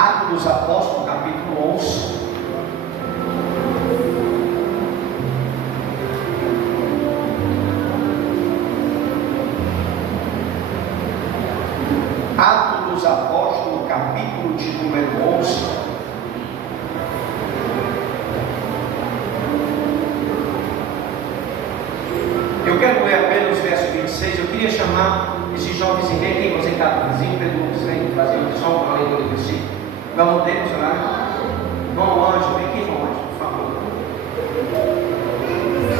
Atos dos Apóstolos, capítulo 11. Atos dos Apóstolos, capítulo de número 11. Eu quero ler apenas o verso 26. Eu queria chamar esses jovens em bem aqui, você está no vizinho, Pedro, vem fazer só uma leitura do versículo. Não temos, né? Irmão Anjo, vem aqui, irmão Anjo, por favor.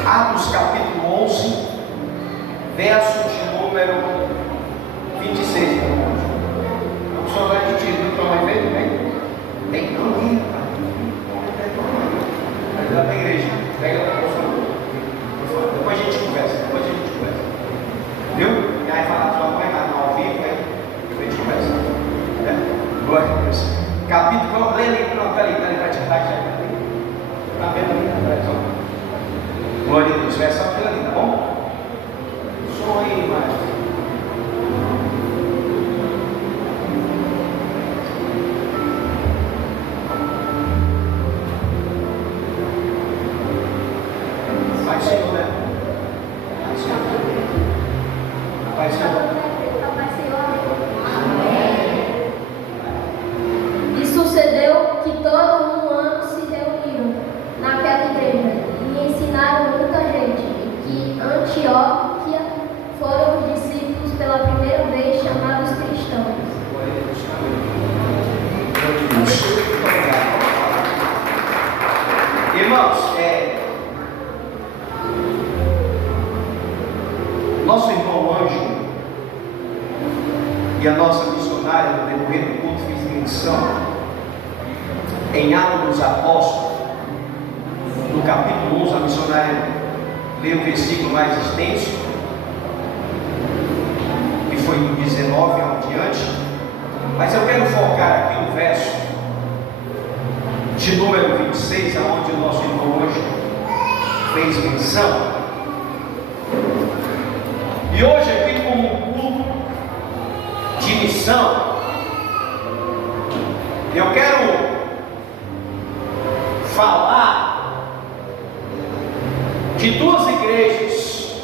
Atos capítulo 11, verso de número 26, irmão Anjo. Não só vai de ti, não toma efeito, vem. Tem que não ir, pai. Vai lá para a igreja, pega lá, por favor. Depois a gente conversa, Viu? E aí fala, sua mãe vai ao vivo, né? Depois a gente conversa. Glória a Deus. Capítulo, lê ali, pronto, tá ali, vai te dar, já tá vendo ali atrás, ó. Glória a Deus, vai só aquilo ali, tá bom? Som aí, mas. Vai, Senhor, né? Vai, Senhor. Vai, Senhor. E sucedeu que todo um ano se reuniram naquela igreja e ensinaram muita gente, e que Antioquia foram os discípulos pela primeira vez chamados cristãos. Irmãos, nosso irmão Anjo e a nossa missionária no decorrer do culto fiz menção em Atos dos Apóstolos, no capítulo 11, a missionária leu o versículo mais extenso, que foi do 19 ao diante, mas eu quero focar aqui no verso de número 26, aonde o nosso irmão Anjo fez menção. E hoje aqui, como um culto de missão, eu quero falar de duas igrejas,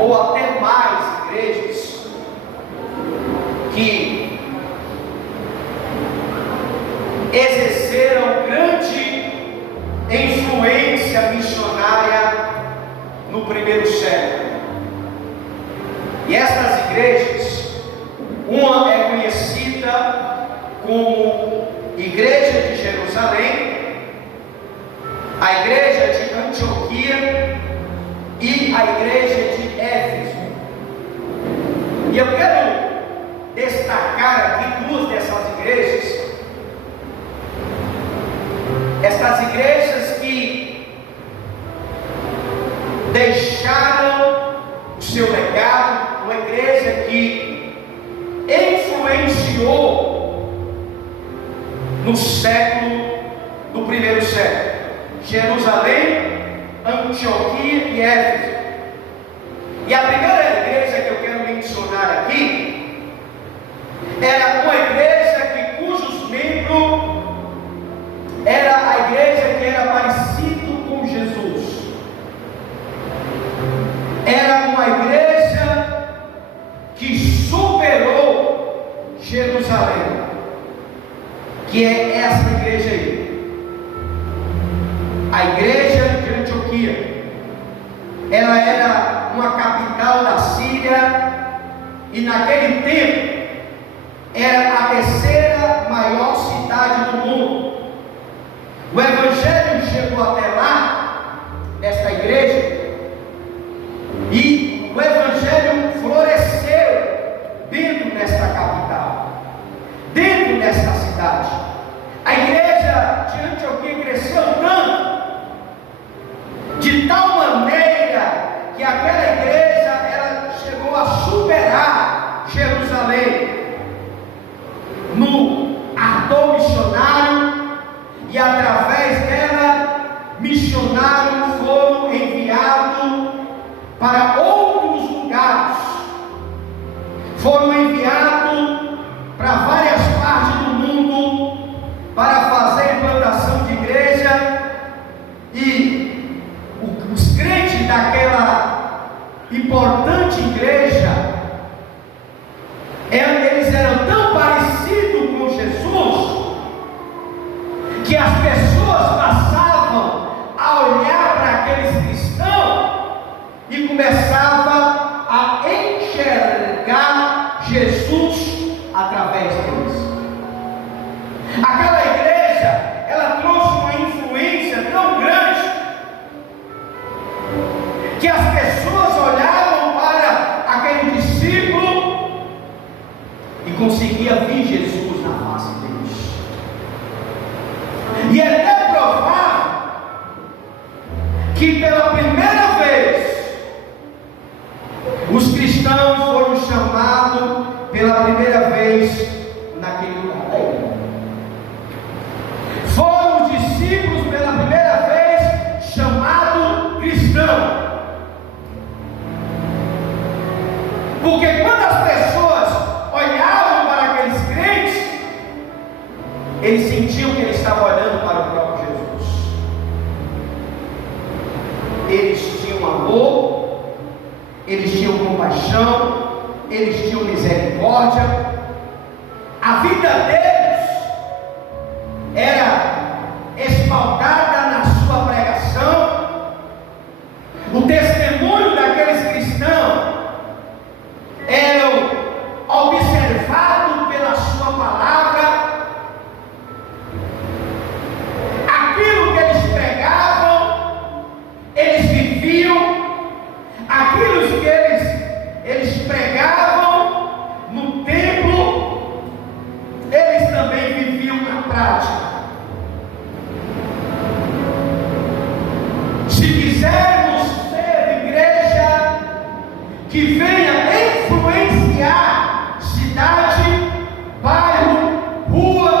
ou até mais igrejas, que exerceram grande influência missionária no primeiro século. E estas igrejas, uma é conhecida como Igreja de Jerusalém, a Igreja de Antioquia e a Igreja de Éfeso. E eu quero destacar aqui duas dessas igrejas. Estas igrejas que deixaram o seu legado, uma igreja que influenciou no século do primeiro século: Jerusalém, Antioquia e Éfeso. E a primeira igreja que eu quero mencionar aqui era uma igreja cujos membros era a igreja que era parecido com Jesus. Era uma igreja que superou Jerusalém, que é essa igreja aí, a igreja de Antioquia. Ela era uma capital da Síria e naquele tempo era a terceira maior cidade do mundo. O evangelho chegou até lá, nesta igreja, e o evangelho floresceu dentro desta capital, dentro desta cidade. A igreja de Antioquia cresceu tanto, de tal maneira que aquela igreja ela chegou a superar Jerusalém no ardor missionário, e através dela missionários foram enviados para outros lugares, foram enviados para várias partes do mundo Aquela igreja, ela trouxe uma influência tão grande que as pessoas olhavam para aquele discípulo e conseguia ver Jesus na face deles. E é até provável que pela primeira vez os cristãos foram chamados pela primeira vez naquele lugar. Foram os discípulos pela primeira vez chamados cristãos. Porque quando as pessoas olhavam para aqueles crentes, eles sentiam que eles estavam olhando para o próprio Jesus. Eles tinham amor, eles tinham compaixão, eles tinham misericórdia. A vida deles era espaldada na sua pregação. O testemunho daqueles cristãos eram observados pela sua palavra. Aquilo que eles pregavam, eles viviam. Aquilo que eles pregavam no templo, eles também viviam na prática. Se quisermos ser igreja que venha influenciar cidade, bairro, rua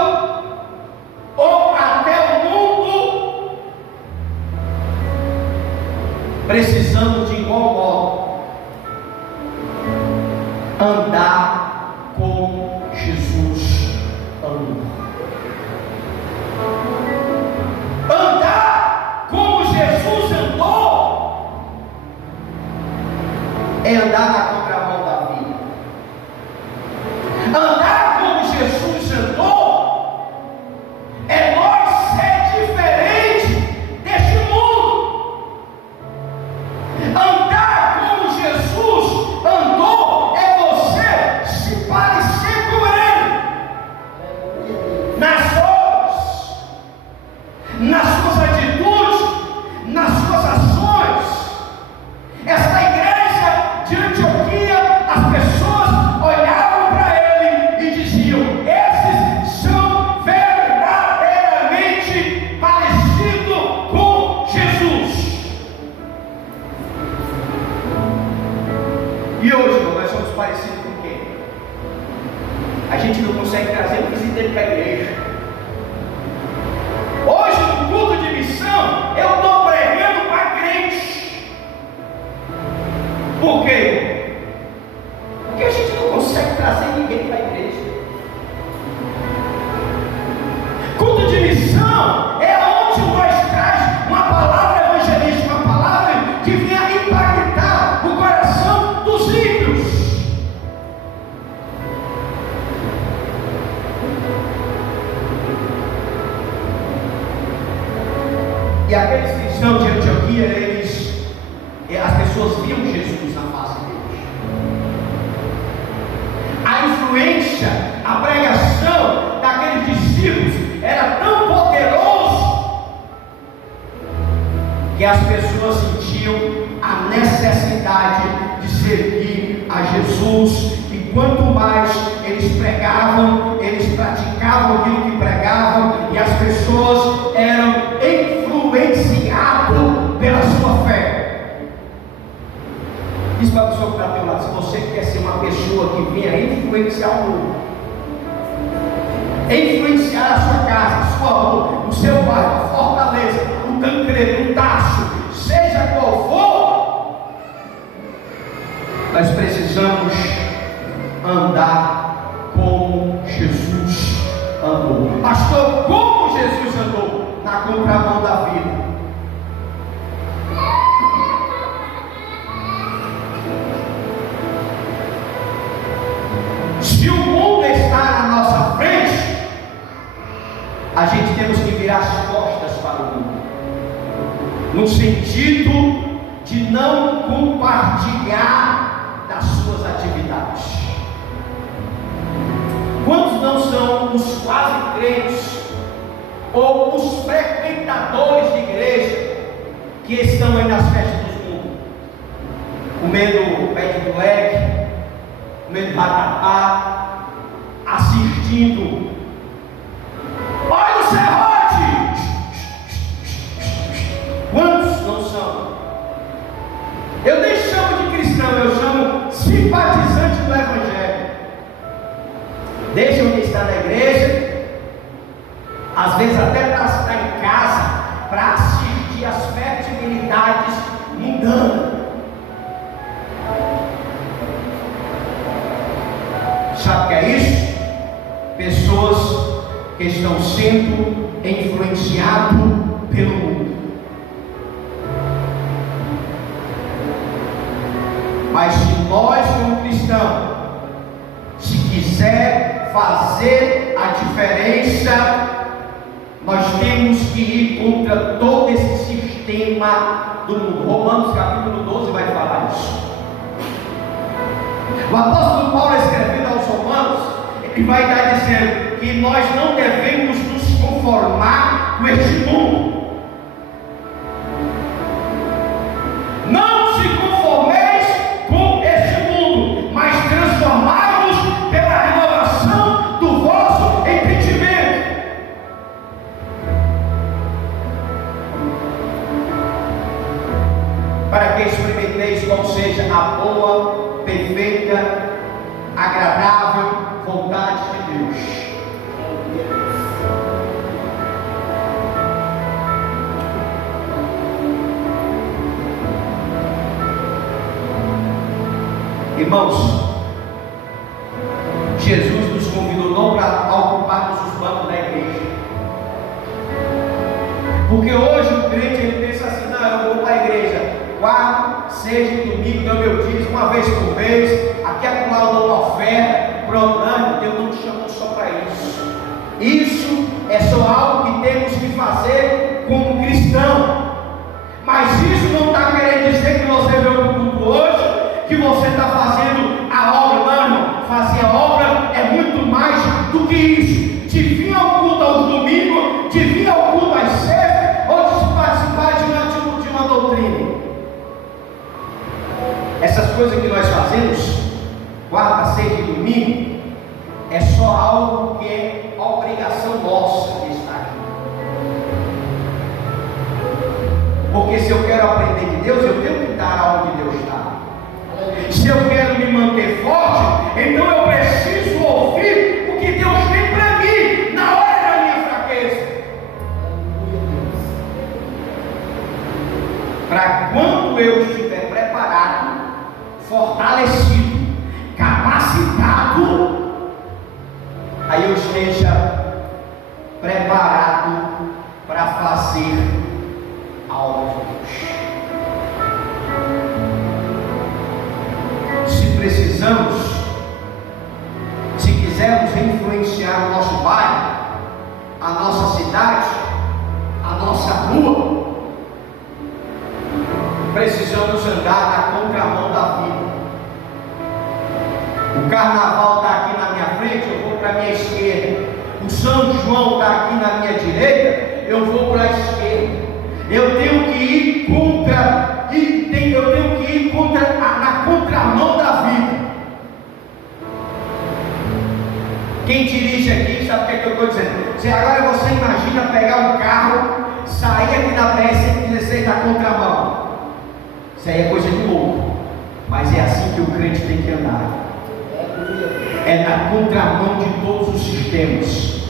ou até o mundo, precisamos de igual modo andar como Jesus andou. Andar como Jesus andou é andar na contramão da vida. Andar como Jesus andou é nós ser diferente deste mundo. Andar como Jesus andou é você se parecer com Ele nas obras, nas suas atitudes, nas suas ações. Esta igreja de Antioquia, as pessoas olhavam para ele e diziam: esses são verdadeiramente parecidos com Jesus. E hoje nós somos parecidos com quem? A gente não consegue trazer um visitante para a igreja. Hoje no culto de missão eu estou pregando para crente. Por quê? Porque a gente não consegue trazer ninguém para a igreja. Culto de missão é onde nós traz uma palavra evangelística, uma palavra que venha impactar o coração dos ímpios. E aqueles cristãos de Antioquia, as pessoas viam Jesus na face deles. A influência, a pregação daqueles discípulos era tão poderoso que as pessoas sentiam a necessidade de servir a Jesus. E quanto mais eles pregavam, eles praticavam aquilo que pregavam, e as pessoas eram influenciadas pela sua fé. Diz para a pessoa que está ao teu lado: se você quer ser uma pessoa que venha influenciar o mundo, influenciar a sua casa, a sua rua, o seu bairro, a Fortaleza, o Tancredo, o Tacho, seja qual for, nós precisamos andar como Jesus andou. Pastor, como Jesus andou? Na contramão da vida. Se o mundo está na nossa frente, a gente temos que virar as costas para o mundo, no sentido de não compartilhar das suas atividades. Quantos não são os quase crentes ou os frequentadores de igreja que estão aí nas festas dos mundos, comendo pé de moleque, comendo vatapá, assistindo. Olha o serrote! Quantos não são? Eu nem chamo de cristão, eu chamo simpatizante do Evangelho. Deixam de estar na igreja, às vezes até para estar em casa, para assistir às festividades mundanas. Sabe o que é isso? Pessoas que estão sendo influenciadas pelo mundo. Mas se nós, como cristãos, se quiser fazer a diferença, nós temos que ir contra todo esse sistema do mundo. Romanos capítulo 12 vai falar isso. O apóstolo Paulo, escrevendo aos Romanos, ele vai estar dizendo que nós não devemos nos conformar com este mundo. Não se conformeis com este mundo, mas transformai-vos pela renovação do vosso entendimento. Para que experimenteis qual seja a boa, perfeita, agradável vontade de Deus. Irmãos, Jesus nos convidou não para ocuparmos os bancos da igreja, porque hoje o crente ele pensa assim: não, eu vou para a igreja quarta, sexta e domingo, dou meu dízimo uma vez por mês, aqui acolá eu dou uma oferta, pronto. Não, Deus não te chamou só para isso. Isso é só algo que temos que fazer como cristão, mas isso não está querendo dizer que você veio para o culto hoje, que você está fazendo a obra. Não, irmão, fazer a obra é muito mais do que isso. De vir ao culto aos domingos, de vir ao culto às sextas, ou de participar de uma doutrina. Essas coisas que nós fazemos, quarta, sexta e domingo, é só algo que é obrigação nossa de estar aqui. Porque se eu quero aprender de Deus, eu tenho que estar onde Deus está. Se eu quero me manter forte, então eu preciso ouvir o que Deus tem para mim na hora da minha fraqueza. Para quando eu estiver preparado, fortalecido, capacitado, aí eu esteja preparado para fazer a obra de Deus. Se precisamos, se quisermos influenciar o nosso bairro, a nossa cidade, a nossa rua, precisamos andar na contramão da vida. O carnaval está aqui na minha frente, eu vou para a minha esquerda. O São João está aqui na minha direita, eu vou para a esquerda. Eu tenho que ir contra, na contramão da vida. Quem dirige aqui sabe o que eu estou dizendo. Agora você imagina pegar um carro, sair aqui da BR-116 na contramão. Isso aí é coisa de louco, mas é assim que o crente tem que andar. É na contramão de todos os sistemas,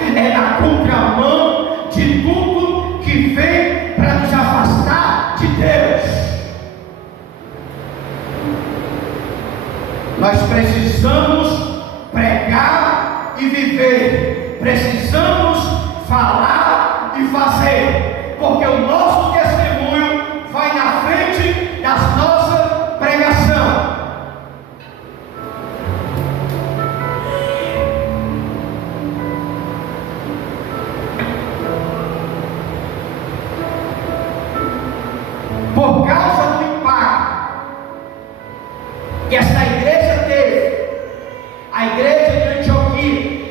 é na contramão de tudo que vem para nos afastar de Deus. Nós precisamos pregar e viver, precisamos falar e fazer, porque o nosso testemunho vai na frente da nossa pregação. Por causa do impacto que essa igreja teve, a igreja de Antioquia,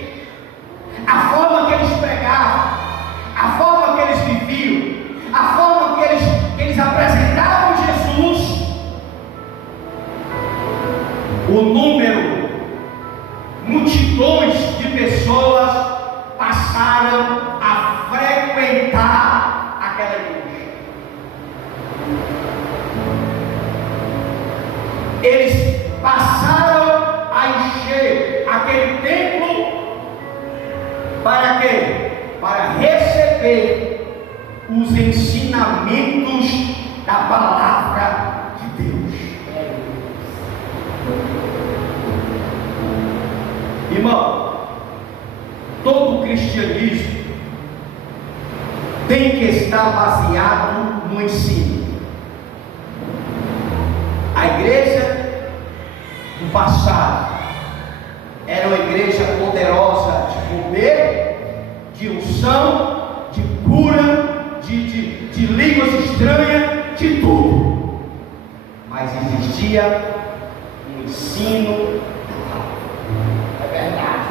Para quê? Para receber os ensinamentos da palavra de Deus. Irmão, todo cristianismo tem que estar baseado no ensino. A igreja do passado era uma igreja poderosa de poder, de unção, de cura, de línguas estranhas, de tudo. Mas existia um ensino. É verdade.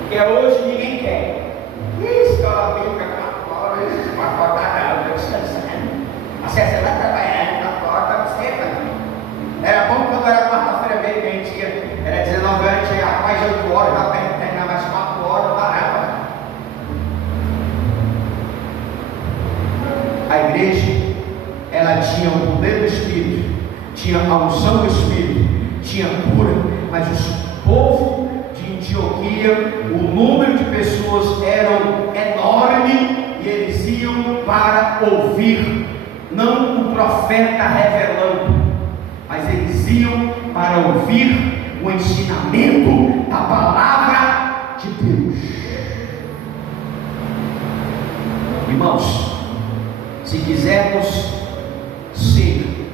Porque hoje ninguém quer. Escola bíblica 4 horas, uma porta não, estou descansando. A César está trabalhando na porta, você está. Era bom quando era quarta-feira mesmo, que a gente ia, era 19 horas, chegava mais 8 horas, já terminava mais 4 horas, parava. A igreja, ela tinha o poder do Espírito, tinha a unção do Espírito, tinha cura, mas o povo de Antioquia, o número de pessoas era enorme e eles iam para ouvir, não o profeta revelando, mas eles iam para ouvir o ensinamento da palavra de Deus. Irmãos, se quisermos ser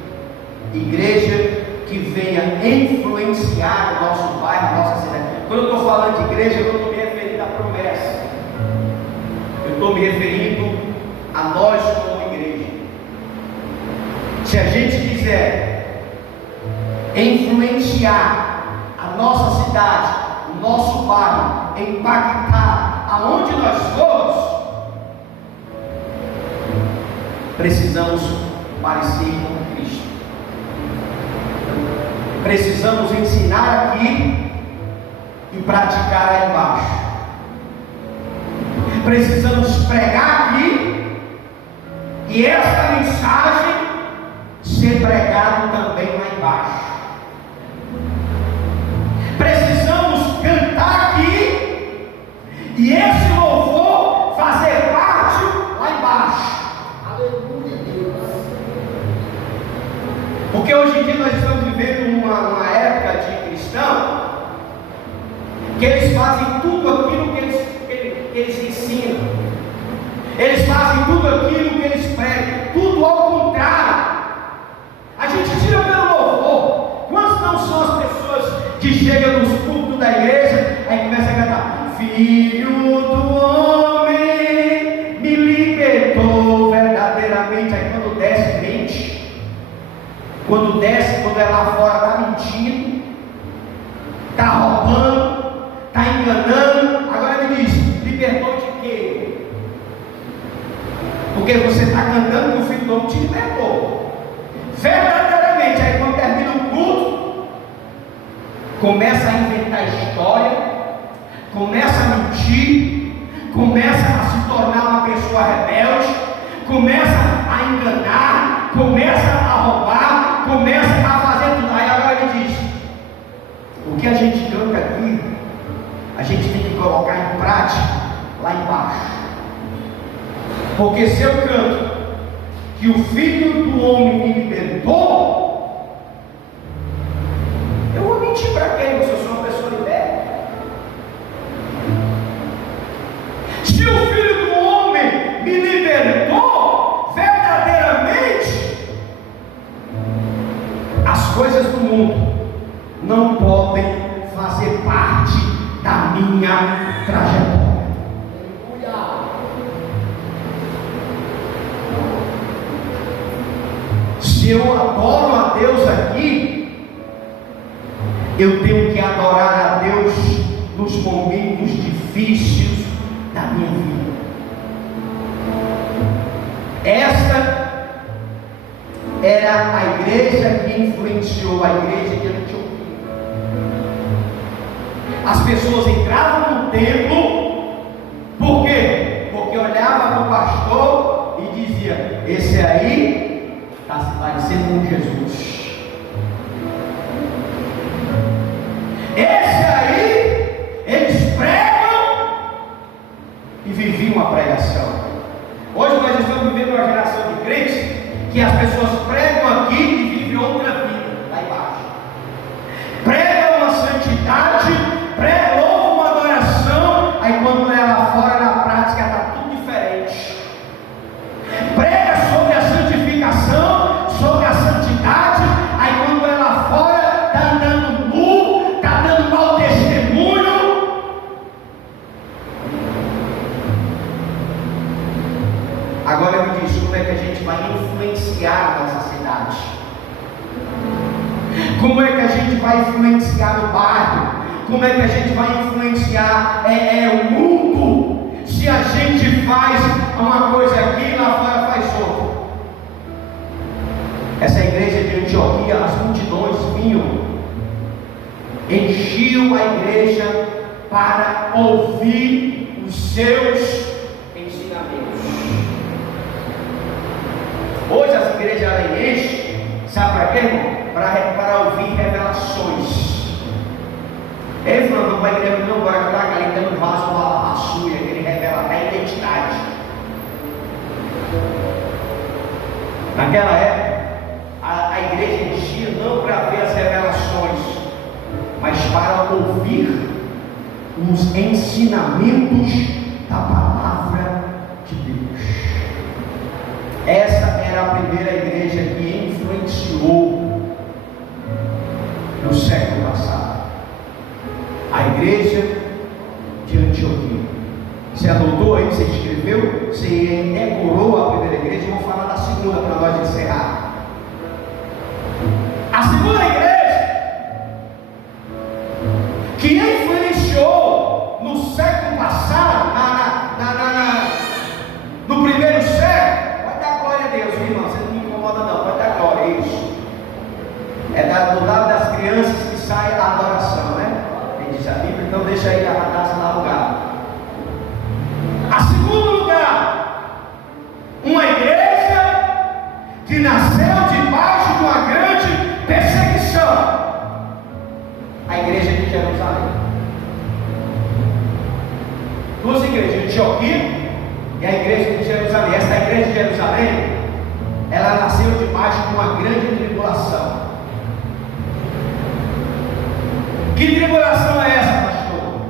igreja que venha influenciar o nosso bairro, a nossa cidade. Quando eu estou falando de igreja, eu não estou me referindo à promessa, eu estou me referindo a nós como igreja. Se a gente quiser influenciar a nossa cidade, o nosso bairro, impactar aonde nós formos, precisamos parecer com Cristo. Precisamos ensinar aqui e praticar lá embaixo. Precisamos pregar aqui e esta mensagem ser pregada também lá embaixo. Precisamos cantar aqui e esse louvor fazer parte lá embaixo. Aleluia, Deus. Porque hoje em dia nós estamos vivendo uma época de cristão que eles fazem tudo aquilo que eles ensinam, eles fazem tudo aquilo que eles pregam, tudo ao contrário. A gente tira pelo louvor. Quantas não são as pessoas que chegam nos cultos da igreja, aí começa a cantar: Filho do homem me libertou verdadeiramente. Aí quando desce, mente. Quando desce, quando é lá fora, está mentindo, está roubando, está enganando. Agora me diz: libertou de quê? Porque você está cantando que o Filho do homem te libertou verdadeiramente. Aí quando termina o culto, começa a inventar história, começa a mentir, começa a se tornar uma pessoa rebelde, começa a enganar, começa a roubar, começa a fazer tudo. Aí agora me diz: o que a gente canta aqui, a gente tem que colocar em prática lá embaixo. Porque se eu canto que o Filho do homem me libertou, eu vou mentir para quem? Se eu sou uma pessoa liberta. Se o Filho do homem me libertou verdadeiramente, as coisas do mundo não podem fazer parte da minha trajetória. Se eu adoro a Deus aqui, eu tenho que adorar a Deus nos momentos difíceis da minha vida. Esta era a igreja que influenciou a igreja de Antioquia. As pessoas entravam no templo, por quê? Porque olhavam para o pastor e diziam: esse aí está se parecendo com Jesus. Esse aí, eles pregam e viviam a pregação. Hoje nós estamos vivendo uma geração de crentes que as pessoas pregam aqui e vivem outra vida lá embaixo. Pregam uma santidade, louvam uma adoração, aí quando é lá fora na prática está tudo diferente. Prega sobre a santificação, sobre a santidade, aí quando é lá fora está andando nu, está dando mau testemunho. Agora me diz, como é que a gente vai influenciar a nossa cidade? Como é que a gente vai influenciar o bairro? Como é que a gente vai influenciar o mundo? Se a gente faz uma coisa aqui, lá fora faz outra. Essa igreja de Antioquia, as multidões vinham, enchiam a igreja para ouvir os seus ensinamentos. Hoje as igrejas elas enchem, sabe para quê, irmão? Para ouvir revelações. Ele falou para a igreja, não, agora está calentando o vaso com a suja, que ele revela até a identidade. Naquela época, a igreja enchia não para ver as revelações, mas para ouvir os ensinamentos da palavra de Deus. Essa era a primeira igreja que influenciou no século passado. A igreja de Antioquia. Você anotou aí, você escreveu, você decorou a primeira igreja. Eu vou falar da segunda para nós encerrar. A segunda igreja que influenciou no século passado, no primeiro século, pode dar glória a Deus, irmão, você não me incomoda não, pode dar glória, é isso. É do lado das crianças que sai a adoração, né? Diz a Bíblia, então deixa aí a taça no lugar. A segundo lugar, uma igreja que nasceu debaixo de uma grande perseguição. A igreja de Jerusalém. Duas igrejas, Antioquia e a igreja de Jerusalém. Essa igreja de Jerusalém, ela nasceu debaixo de uma grande tribulação. Que tribulação é essa, pastor?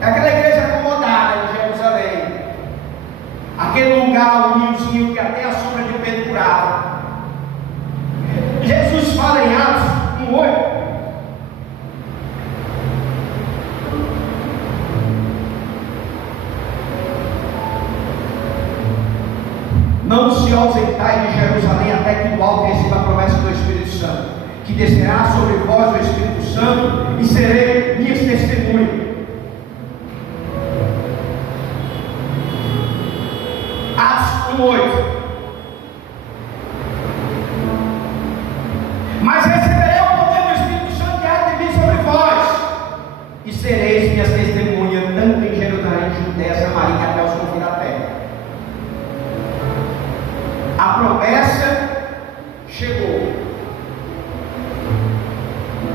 É aquela igreja acomodada de Jerusalém, aquele lugar, um riozinho que até a sombra de Pedro curava. Jesus fala em Atos 1:8. Não se ausentai de Jerusalém até que do alto receba a promessa do Espírito Santo, que descerá sobre vós o Espírito Santo, e serei minhas testemunhas. Atos 1:8. Mas receberei o poder do Espírito Santo que há de vir sobre vós, e sereis minhas testemunhas, tanto em Jerusalém, Judéia, Samaria, e até os confins da terra. A promessa chegou.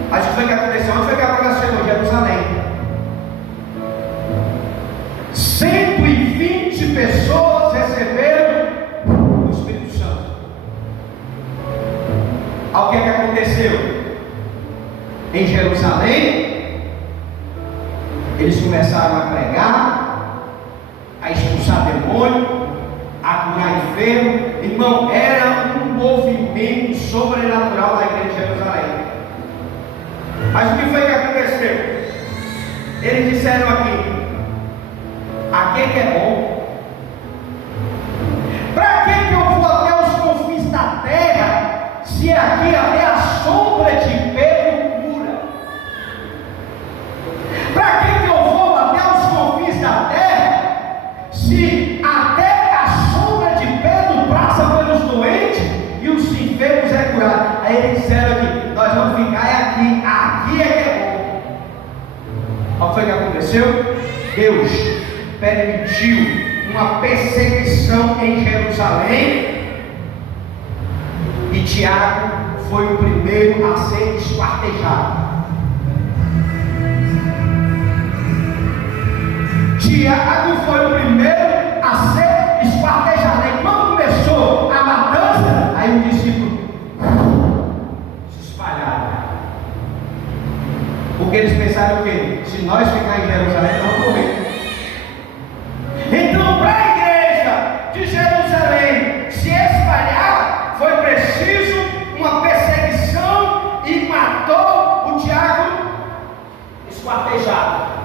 Mas o que foi que aconteceu? Onde foi que a promessa chegou? Jerusalém. 120 pessoas receberam o Espírito Santo. O que é que aconteceu? Em Jerusalém, eles começaram a pregar, a expulsar demônio, a curar enfermo. Irmão, era um movimento sobrenatural da igreja de Jerusalém. Mas o que foi que aconteceu? Eles disseram aqui que é bom. Para que eu vou até os confins da terra, se aqui até a sombra de Pedro cura? Para que eu vou até os confins da terra, se até a sombra de Pedro passa pelos doentes e os enfermos é curado? Aí eles disseram aqui, nós vamos ficar aqui é que é bom. O que foi que aconteceu? Deus permitiu uma perseguição em Jerusalém, e Tiago foi o primeiro a ser esquartejado. Tiago foi o primeiro a ser esquartejado. E quando começou a matança, aí o discípulo se espalharam. Porque eles pensaram o quê? Se nós ficar em Jerusalém, nós vamos morrer. Então, para a igreja de Jerusalém se espalhar, foi preciso uma perseguição e matou o Tiago esquartejado.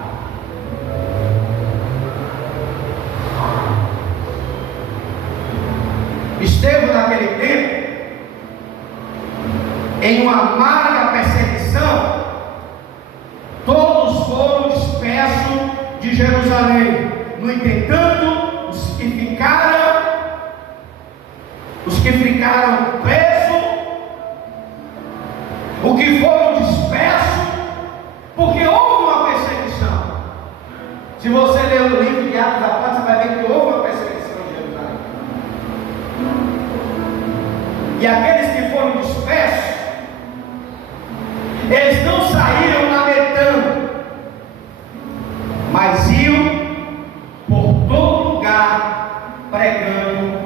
Estevão, naquele tempo, em uma amarga perseguição, todos foram dispersos de Jerusalém. No entretanto, os que ficaram presos, os que foram dispersos, porque houve uma perseguição. Se você ler o livro de Atos dos Apóstolos, você vai ver que houve uma perseguição em Jerusalém. E aqueles que foram dispersos, eles não saíram lamentando, mas iam por todo lugar pregando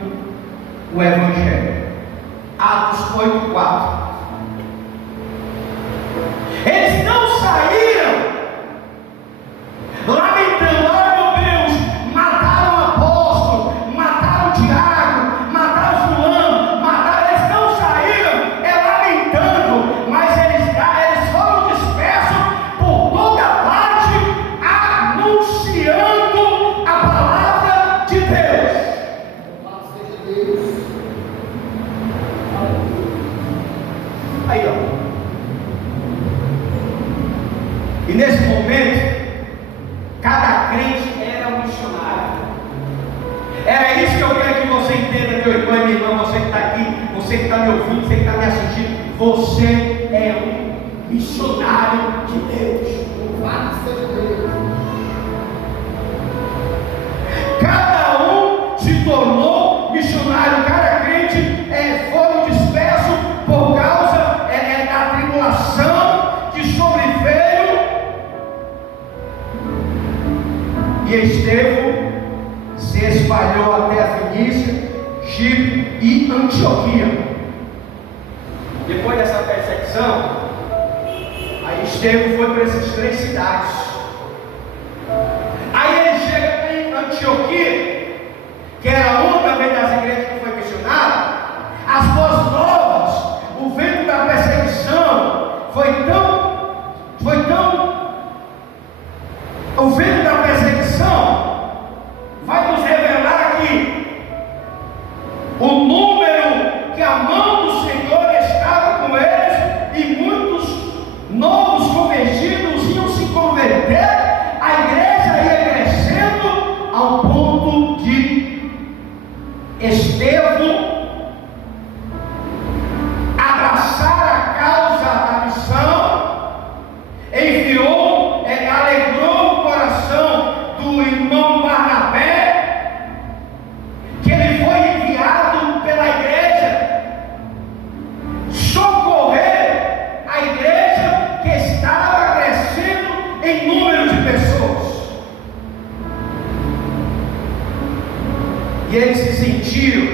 o Evangelho. Atos 8:4. Eles não saíram lamentando: oh meu Deus, mataram o apóstolo, mataram o Tiago, mataram fulano, mataram. Eles não saíram lamentando, mas eles foram dispersos por toda parte, anunciando a palavra de Deus. Aí, ó. E nesse momento, cada crente era um missionário. Era isso que eu quero que você entenda, meu irmão e minha irmã, você que está aqui, você que está me ouvindo, você que está me assistindo. Você é um missionário de Deus. Louvado seja Deus. Cada um se tornou missionário. Cada crente foram dispersos por causa da tribulação que sobreveio. E Estevão se espalhou até a Fenícia, Chipre e Antioquia. Depois dessa perseguição, aí Estevão foi para essas 3 cidades. Aí ele chega em Antioquia, que era uma também das igrejas que foi missionada. As boas novas, o vento da perseguição foi tão o vento da perseguição vai nos revelar que o número, que a mão do Senhor estava com eles, e muitos novos convertidos iam se converter. A igreja ia crescendo ao ponto de Estevão abraçar a causa da missão, enviou, alegrou o coração do irmão Barnabé, que ele foi enviado pela igreja socorrer a igreja que estava crescendo em número de pessoas. E eles se sentiram,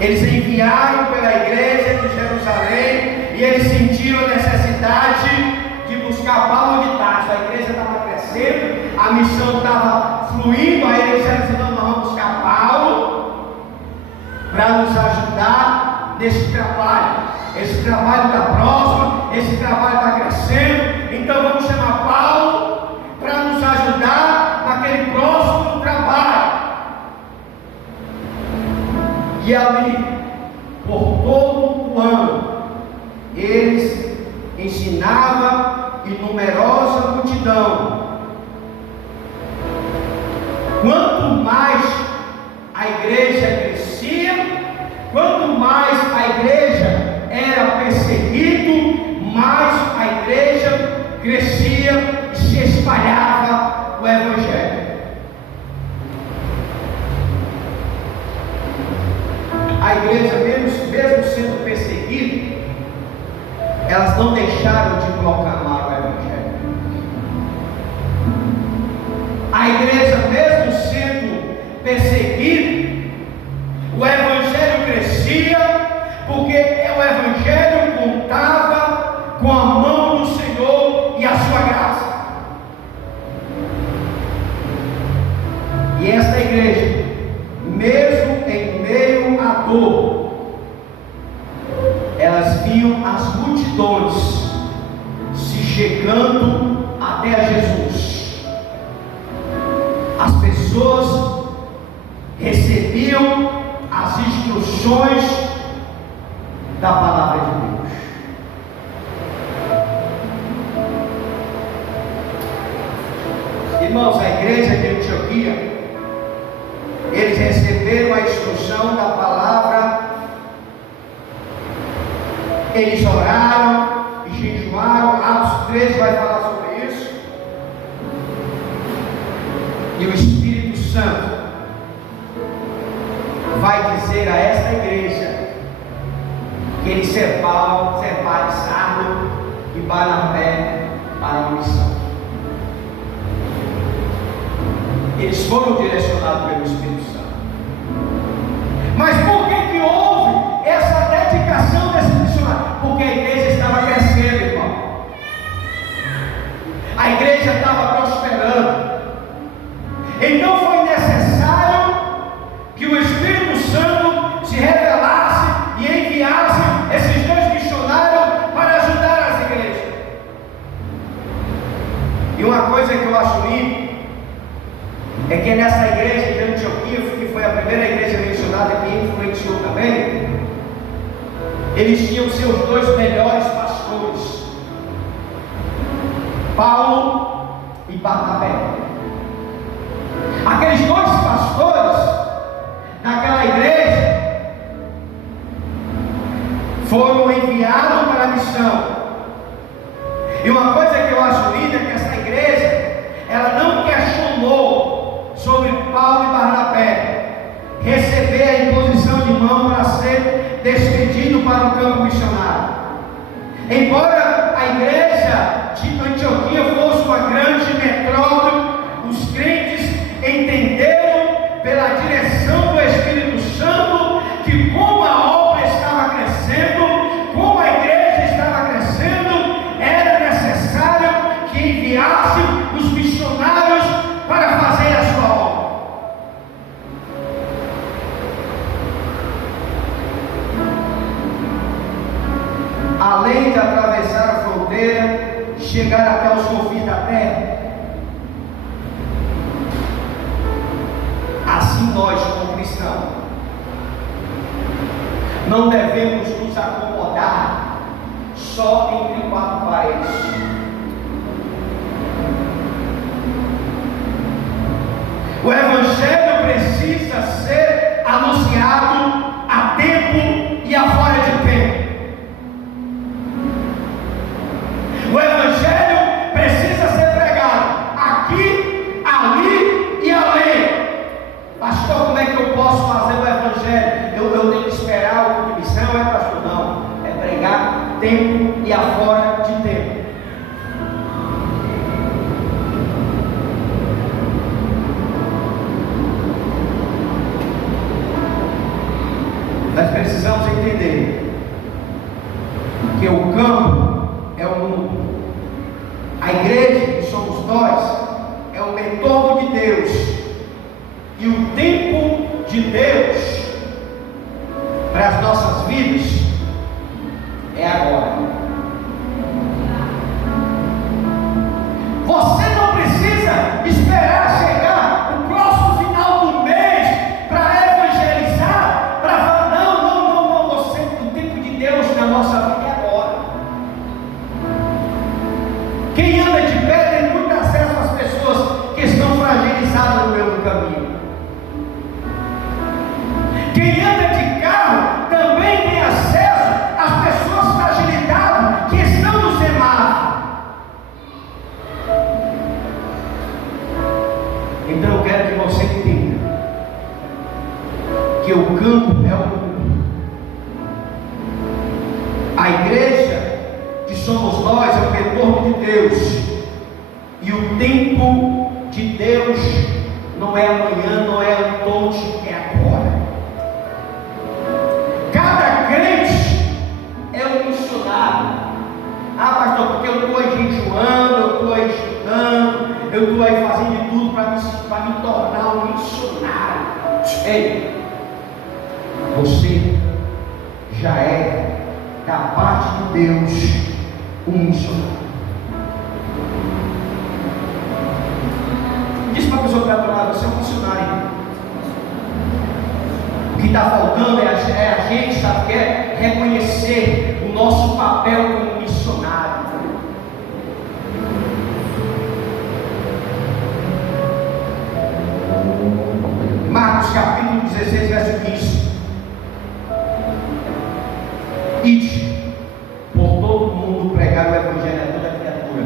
eles enviaram pela igreja de Jerusalém, e eles sentiram a necessidade de buscar Paulo de Tarso. A igreja estava crescendo, a missão estava fluindo. Aí eles disseram assim: não, nós vamos buscar Paulo para nos ajudar nesse trabalho. Esse trabalho está próximo, esse trabalho está crescendo, então vamos chamar Paulo para nos ajudar naquele próximo trabalho. E ali, por todo o ano, eles ensinavam e numerosa multidão. Quanto mais a igreja crescia, quanto mais a igreja era perseguida, mais a igreja crescia e se espalhava o Evangelho. A igreja, mesmo sendo perseguida, elas não deixaram de proclamar o Evangelho. A igreja, mesmo sendo perseguida, o evangelho crescia, porque o evangelho contava com a mão do Senhor e a sua graça. E esta igreja, mesmo em meio à dor, elas viam as multidões se chegando até a Jesus. As pessoas recebiam as instruções da palavra de Deus. Irmãos, a igreja de Antioquia, eles receberam a instrução da palavra, eles oraram e jejuaram. Atos 13 vai falar sobre isso. E o Espírito Santo vai dizer a esta igreja que eles separe Saulo e Barnabé para uma missão. Eles foram direcionados pelo Espírito Santo. Mas por que houve essa dedicação desse missionário? Porque a igreja estava crescendo, irmão. A igreja estava prosperando. Então foi necessário que o Espírito Santo se revelasse e enviasse esses dois missionários para ajudar as igrejas. E uma coisa que eu acho lindo é que nessa igreja de Antioquia, que foi a primeira igreja mencionada, que influenciou também, eles tinham seus dois melhores pastores, Paulo e Barnabé. Aqueles dois pastores naquela igreja foram enviados para a missão. E uma coisa que eu acho linda é que essa igreja, ela não questionou sobre Paulo e Barnabé receber a imposição de mão para ser despedido para o campo missionário. Embora a igreja de Antioquia fosse uma grande metrópole, os crentes entenderam pela direção do Espírito Santo que, como a obra estava crescendo, como a igreja estava crescendo, era necessário que enviasse os missionários para fazer a sua obra. Além de atravessar a fronteira, chegar até os confins da terra, assim nós, como cristãos, não devemos nos acomodar só entre quatro paredes. O Evangelho precisa ser anunciado a tempo e a fora de tempo. O Evangelho precisa ser pregado aqui, ali e além. Pastor, como é que eu posso fazer o Evangelho? Eu tenho que esperar o culto de missão? É, pastor? Não. É pregar tempo e afora de tempo. Nós precisamos entender que o campo é o mundo. A igreja, que somos nós, é o retorno de Deus. E o tempo de Deus para as nossas vidas é agora. Você não precisa esperar chegar o próximo final do mês para evangelizar, para falar, não, você, o tempo de Deus na nossa vida é agora. Quem anda de pé tem muito acesso às pessoas que estão fragilizadas no meio do caminho. Quem anda de carro também tem acesso às pessoas fragilizadas que estão no semáforo. Então eu quero que você entenda que o campo é o mundo. A igreja que somos nós é o retorno de Deus. E o tempo de Deus não é amanhã, não é ontem, é agora. Cada crente é um missionário. Ah, pastor, porque eu estou jejuando, eu estou estudando, eu estou aí fazendo de tudo para me tornar um missionário. Ei, você já é, da parte de Deus, um missionário. Diz para a pessoa que está do lado, você é um missionário. O que está faltando é a gente, sabe, quer reconhecer o nosso papel como missionário. Marcos capítulo 16, verso 15. Ide por todo o mundo pregar o evangelho a toda criatura.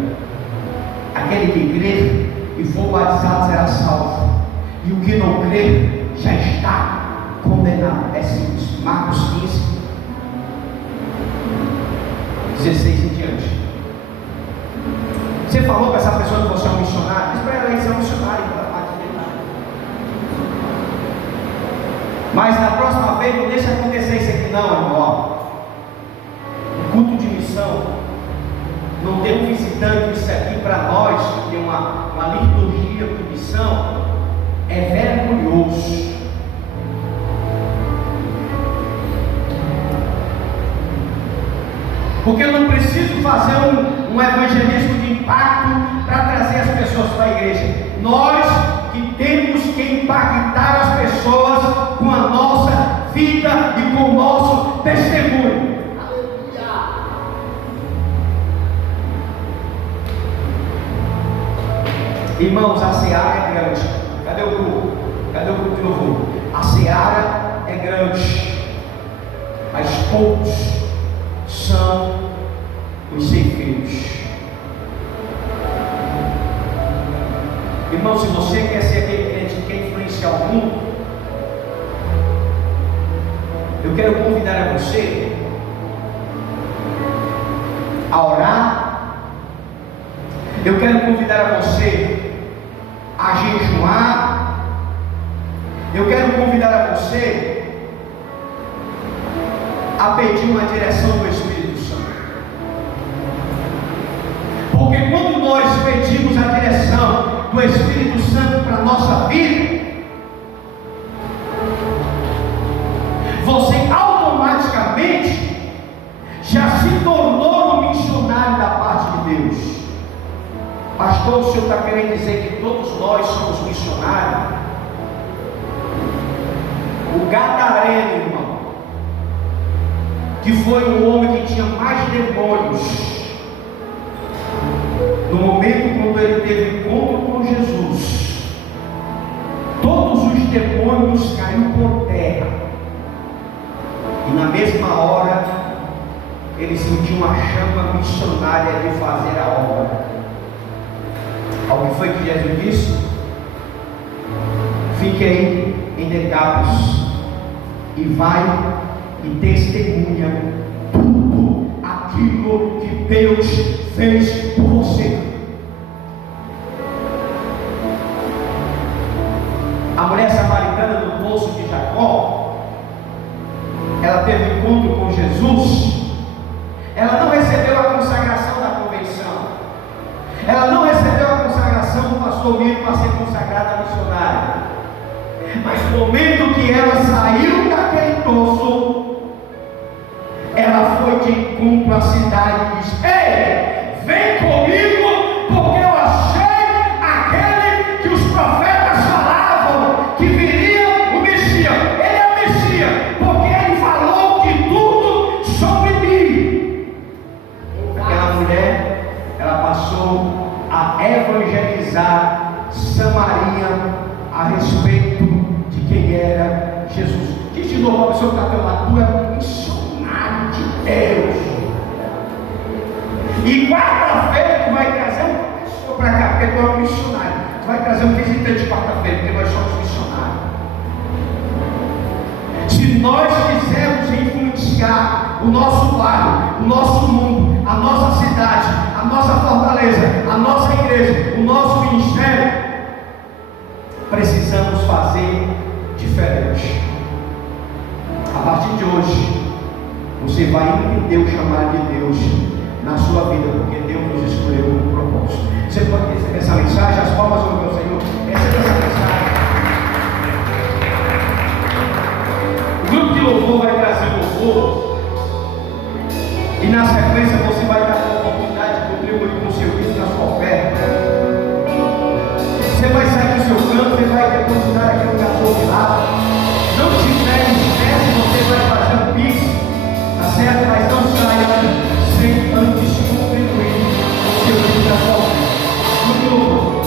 Aquele que crer e for batizado será salvo, e o que não crer já está condenado. É simples. Marcos 15, 16 em diante. Você falou para essa pessoa que você é um missionário? Diz para ela que você é um missionário. Mas na próxima vez não deixa acontecer isso aqui não, irmão. O culto de missão não tem um visitante. Isso aqui para nós que tem uma liturgia de missão é vergonhoso. Porque eu não preciso fazer um evangelismo de impacto para trazer as pessoas para a igreja. Nós que temos que impactar as pessoas com a nossa vida e com o nosso testemunho. Irmãos, a seara é grande. Cadê o grupo? Cadê o grupo de louvor? A seara é grande, mas poucos são os ceifeiros. Irmão, se você quer ser aquele crente que quer influenciar o mundo, eu quero convidar a você a orar. Eu quero convidar a você a jejuar. Eu quero convidar a você a pedir uma direção do Espírito Santo. Porque quando nós pedimos a direção do Espírito Santo para a nossa vida, você automaticamente já se tornou um missionário da parte de Deus. Pastor, o senhor está querendo dizer que todos nós somos missionários? O Gadareno, irmão, que foi um homem que tinha mais demônios, no momento quando ele teve encontro com Jesus, todos os demônios caíram por terra, e na mesma hora ele sentiu uma chama missionária de fazer a obra. O que foi que Jesus disse? Fique aí em Decápolis e vai e testemunha tudo aquilo que Deus fez por você. A mulher samaritana no poço de Jacó, ela teve encontro com Jesus. Ela não recebeu a consagração da convenção. Ela não recebeu a consagração do pastor Miro para ser consagrada missionária. Mas no momento que ela saiu daquele poço, ela foi de encontro à cidade e disse: ei, vem comigo, porque eu achei aquele que os profetas falavam que viria o Messias. Ele é o Messias, porque ele falou de tudo sobre mim. Aquela mulher, ela passou a evangelizar Samaria a respeito de quem era Jesus. Diz de novo a pessoa que está pelo lado: tu é um missionário de Deus. E quarta-feira tu vai trazer uma pessoa para cá, porque tu é um missionário. Tu vai trazer um visitante quarta-feira, porque nós somos missionários. Se nós quisermos influenciar o nosso bairro, o nosso mundo, a nossa cidade, a nossa fortaleza, a nossa igreja, o nosso ministério, precisamos fazer diferente. A partir de hoje, você vai entender o chamado de Deus na sua vida, porque Deus nos escolheu com um propósito. Você pode receber essa mensagem, as palmas do meu Senhor, receba essa mensagem. O grupo de louvor vai trazer o louvor, e na sequência você vai dar a oportunidade de contribuir com o seu dízimo na sua oferta. Você vai sair do seu canto, você vai depositar aqui no cartão de lado. Não tiver espécie, você vai fazer um pix, tá certo? Mas não saia sem antes contribuir com o seu dízimo na sua oferta. Muito louvor.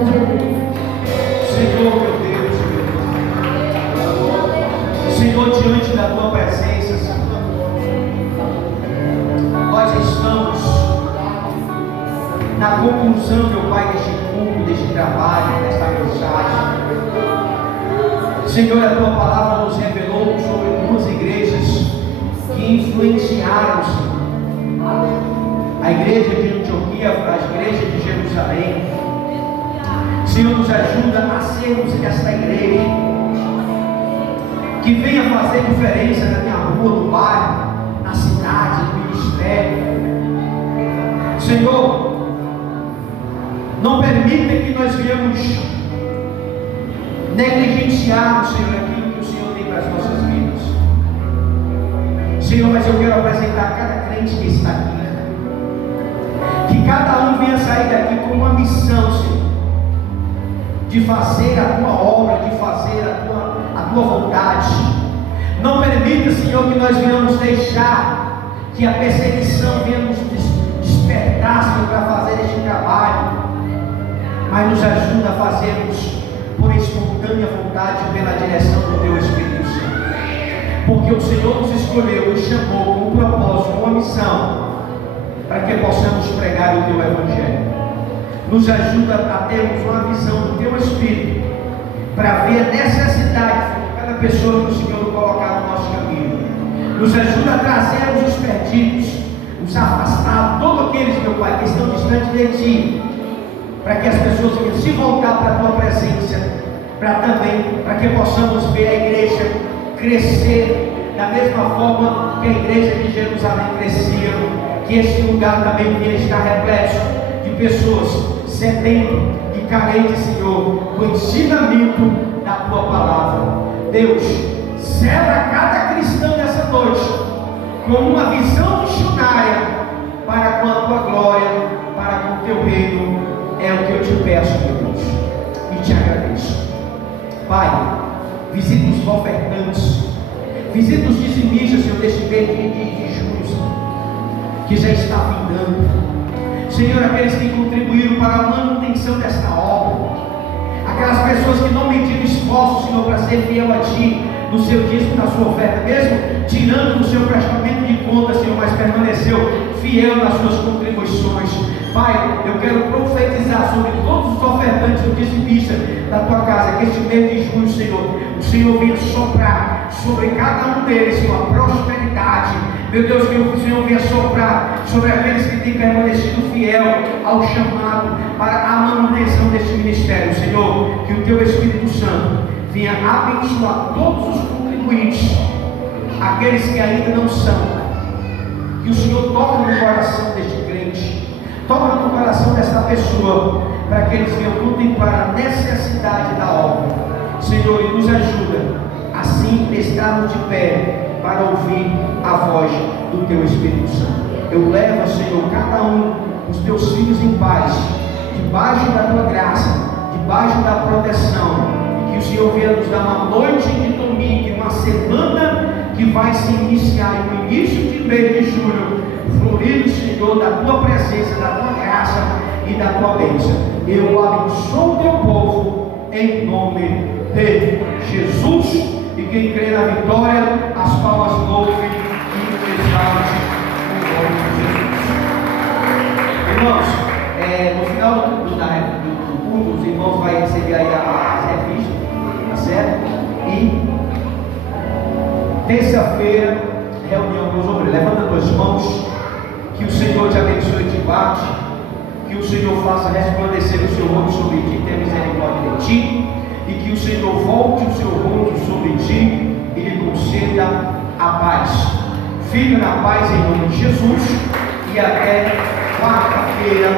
Jesus. Senhor, meu Deus, Senhor, diante da tua presença, Senhor, nós estamos na conclusão, meu Pai, deste culto, deste trabalho, desta mensagem. Senhor, a tua palavra nos revelou sobre duas igrejas que influenciaram, Senhor. A igreja de Antioquia, a igreja de Jerusalém. Senhor, nos ajuda a sermos esta igreja que venha fazer diferença na minha rua, no bairro, na cidade, no ministério. Senhor, não permita que nós venhamos negligenciar, Senhor, aquilo que o Senhor tem para as nossas vidas. Senhor, mas eu quero apresentar cada crente que está aqui, que cada um venha sair daqui com uma missão, Senhor, de fazer a tua obra, de fazer a tua vontade. Não permita, Senhor, que nós venhamos deixar que a perseguição venha nos despertar, Senhor, para fazer este trabalho, mas nos ajuda a fazermos por espontânea vontade, pela direção do teu Espírito Santo, porque o Senhor nos escolheu, nos chamou com um propósito, com uma missão, para que possamos pregar o teu Evangelho. Nos ajuda a termos uma visão do teu Espírito, para ver a necessidade de cada pessoa que o Senhor colocar no nosso caminho. Nos ajuda a trazermos os perdidos, os afastados, todos aqueles, meu Pai, que estão distantes de ti, para que as pessoas venham se voltar para a tua presença, para que possamos ver a igreja crescer da mesma forma que a igreja de Jerusalém crescia, que esse lugar também venha estar repleto de pessoas sedentas e carentes, Senhor, do ensinamento da tua palavra. Deus, sela cada cristão nessa noite com uma visão missionária para com a tua glória, para com o teu reino. É o que eu te peço, meu Deus, e te agradeço. Pai, visita os ofertantes, visita os dizimistas, Senhor, deste mês de junho, Senhor, que já está findando. Senhor, aqueles que contribuíram para a manutenção desta obra, aquelas pessoas que não mediram esforço, Senhor, para ser fiel a Ti, no seu dízimo, na sua oferta, mesmo tirando do seu prestamento de contas, Senhor, mas permaneceu fiel nas suas contribuições. Pai, eu quero profetizar sobre todos os ofertantes do dizimista da tua casa, que este mês de junho, Senhor, o Senhor venha soprar sobre cada um deles, Senhor, a prosperidade. Meu Deus, que o Senhor venha soprar sobre aqueles que têm permanecido fiel ao chamado para a manutenção deste ministério. Senhor, que o teu Espírito Santo venha abençoar todos os contribuintes, aqueles que ainda não são, que o Senhor toque no coração deste crente, toca no coração desta pessoa, para que eles venham contemplar a necessidade da obra. Senhor, e nos ajuda assim estarmos de pé para ouvir a voz do teu Espírito Santo. Eu levo, Senhor, cada um dos teus filhos em paz, debaixo da tua graça, debaixo da proteção, e que o Senhor venha nos dar uma noite de domingo, uma semana que vai se iniciar no início de mês de julho, florido, Senhor, da tua presença, da tua graça e da tua bênção. Eu abençoo o teu povo em nome de Jesus. E quem crê na vitória, as palmas louvem e exalte o nome de Jesus. Irmãos, no final do culto, os irmãos vão receber aí as revistas, tá certo? E terça-feira, reunião com os obreiros. Levanta as tuas mãos. Que o Senhor te abençoe e te bate, que o Senhor faça resplandecer o seu rosto sobre ti, tenha misericórdia de ti, e que o Senhor volte o seu rosto sobre ti e lhe conceda a paz. Fica na paz em nome de Jesus, e até quarta-feira,